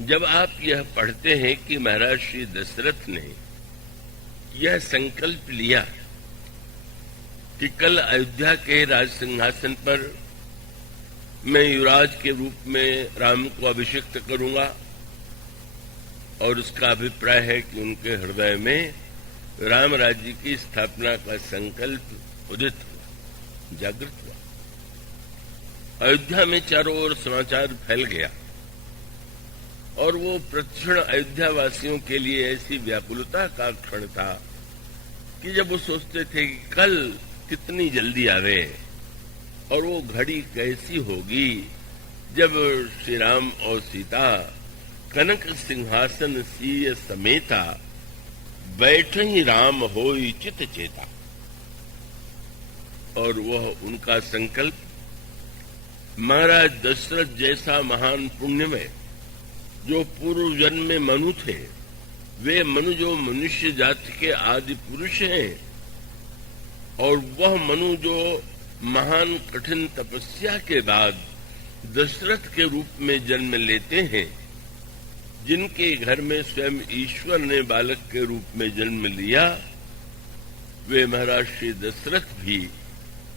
जब आप यह पढ़ते हैं कि महाराज श्री दशरथ ने यह संकल्प लिया कि कल अयोध्या के राज सिंहासन पर मैं युवराज के रूप में राम को अभिषिक्त करूंगा, और उसका अभिप्राय है कि उनके हृदय में राम राज्य की स्थापना का संकल्प उदित हुआ, जागृत हुआ। अयोध्या में चारों ओर समाचार फैल गया और वो प्रतिक्षण अयोध्या वासियों के लिए ऐसी व्याकुलता का क्षण था कि जब वो सोचते थे कि कल कितनी जल्दी आवे, और वो घड़ी कैसी होगी जब श्री राम और सीता कनक सिंहासन सीय समेता बैठे ही राम होई चित चेता। और वह उनका संकल्प महाराज दशरथ जैसा महान पुण्यमय जो पूर्व जन्म में मनु थे, वे मनु जो मनुष्य जाति के आदि पुरुष हैं, और वह मनु जो महान कठिन तपस्या के बाद दशरथ के रूप में जन्म लेते हैं, जिनके घर में स्वयं ईश्वर ने बालक के रूप में जन्म लिया, वे महाराज श्री दशरथ भी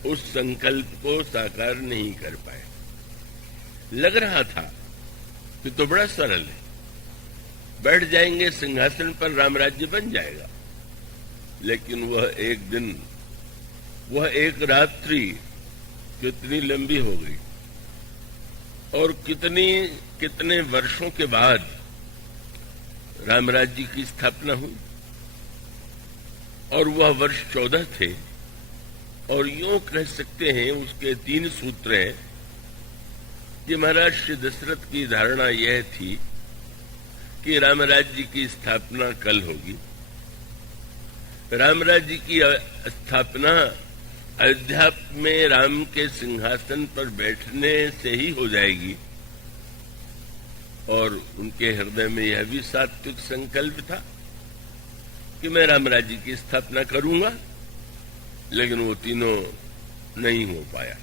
उस संकल्प को साकार नहीं कर पाए। लग रहा था कि तो बड़ा सरल है, बैठ जाएंगे सिंहासन पर, राम राज्य बन जाएगा। लेकिन वह एक दिन, वह एक रात्रि कितनी लंबी हो गई, और कितने वर्षों के बाद राम राज्य की स्थापना हुई। और वह वर्ष 14 थे, और यूं कह सकते हैं उसके 3 सूत्र हैं कि महाराज श्री दशरथ की धारणा यह थी कि राम राज्य की स्थापना कल होगी। राम राज्य की स्थापना अयोध्या में राम के सिंहासन पर बैठने से ही हो जाएगी। और उनके हृदय में यह भी सात्विक संकल्प था कि मैं राम राज्य की स्थापना करूंगा, लेकिन वो तीनों नहीं हो पाया।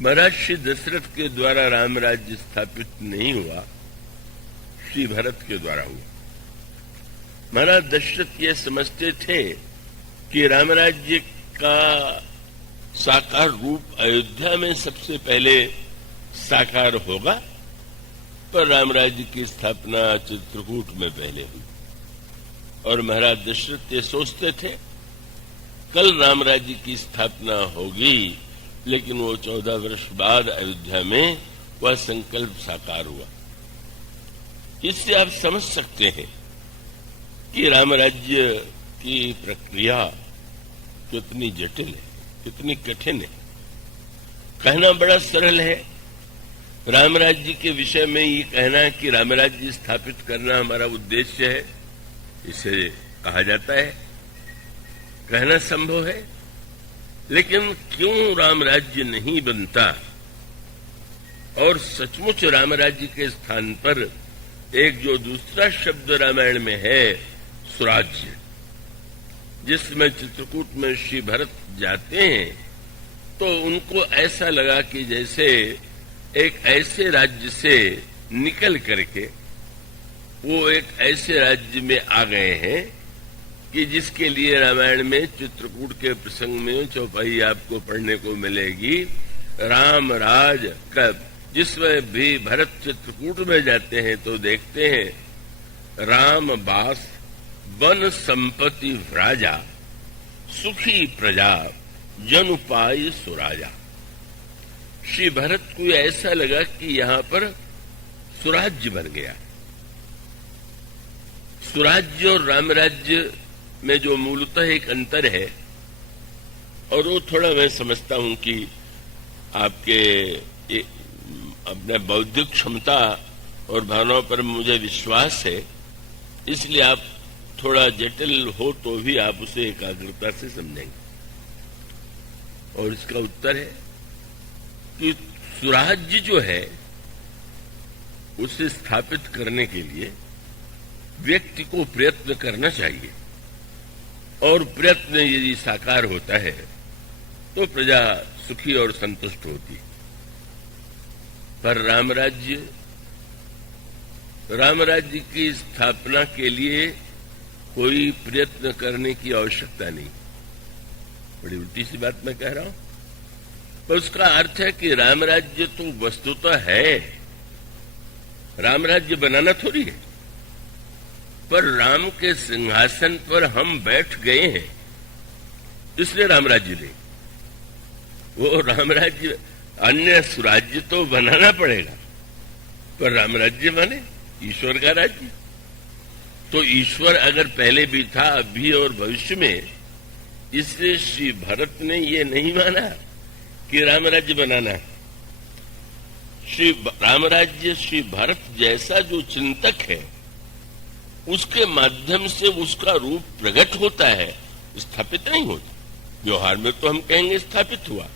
महाराज श्री दशरथ के द्वारा राम राज्य स्थापित नहीं हुआ, श्री भरत के द्वारा हुआ। महाराज दशरथ ये समझते थे कि राम राज्य का साकार रूप अयोध्या में सबसे पहले साकार होगा, पर राम राज्य की स्थापना चित्रकूट में पहले हुई। और महाराज दशरथ ये सोचते थे कल राम राज्य की स्थापना होगी, लेकिन वो 14 वर्ष बाद अयोध्या में वह संकल्प साकार हुआ। इससे आप समझ सकते हैं कि राम राज्य की प्रक्रिया कितनी जटिल है, कितनी कठिन है। कहना बड़ा सरल है, राम राज्य के विषय में ये कहना कि राम राज्य स्थापित करना हमारा उद्देश्य है, इसे कहा जाता है, कहना संभव है। लेकिन क्यों राम राज्य नहीं बनता, और सचमुच राम राज्य के स्थान पर एक जो दूसरा शब्द रामायण में है, स्वराज्य, जिसमें चित्रकूट में श्री भरत जाते हैं तो उनको ऐसा लगा कि जैसे एक ऐसे राज्य से निकल करके वो एक ऐसे राज्य में आ गए हैं कि जिसके लिए रामायण में चित्रकूट के प्रसंग में चौपाई आपको पढ़ने को मिलेगी, राम राज कब, जिसमें भी भरत चित्रकूट में जाते हैं तो देखते हैं राम बास वन संपत्ति राजा, सुखी प्रजा जन पाई सुराजा। श्री भरत को ऐसा लगा कि यहां पर सुराज्य बन गया। सुराज्य और रामराज्य में जो मूलतः एक अंतर है, और वो थोड़ा मैं समझता हूं कि आपके अपने बौद्धिक क्षमता और भावनाओं पर मुझे विश्वास है, इसलिए आप थोड़ा जटिल हो तो भी आप उसे एकाग्रता से समझेंगे। और इसका उत्तर है कि सुराज्य जो है उसे स्थापित करने के लिए व्यक्ति को प्रयत्न करना चाहिए, और प्रयत्न यदि साकार होता है तो प्रजा सुखी और संतुष्ट होती। पर रामराज्य राम राज्य की स्थापना के लिए कोई प्रयत्न करने की आवश्यकता नहीं। बड़ी उल्टी सी बात मैं कह रहा हूं, पर उसका अर्थ है कि राम राज्य तो वस्तुतः है, राम राज्य बनाना थोड़ी है, पर राम के सिंहासन पर हम बैठ गए हैं इसलिए राम राज्य नहीं। वो राम राज्य, अन्य स्वराज्य तो बनाना पड़ेगा, पर राम राज्य माने ईश्वर का राज्य। तो ईश्वर अगर पहले भी था, अभी और भविष्य में, इसलिए श्री भरत ने ये नहीं माना कि राम राज्य बनाना है। श्री राम राज्य श्री भरत जैसा जो चिंतक है उसके माध्यम से उसका रूप प्रकट होता है, स्थापित नहीं होता। व्यवहार में तो हम कहेंगे स्थापित हुआ,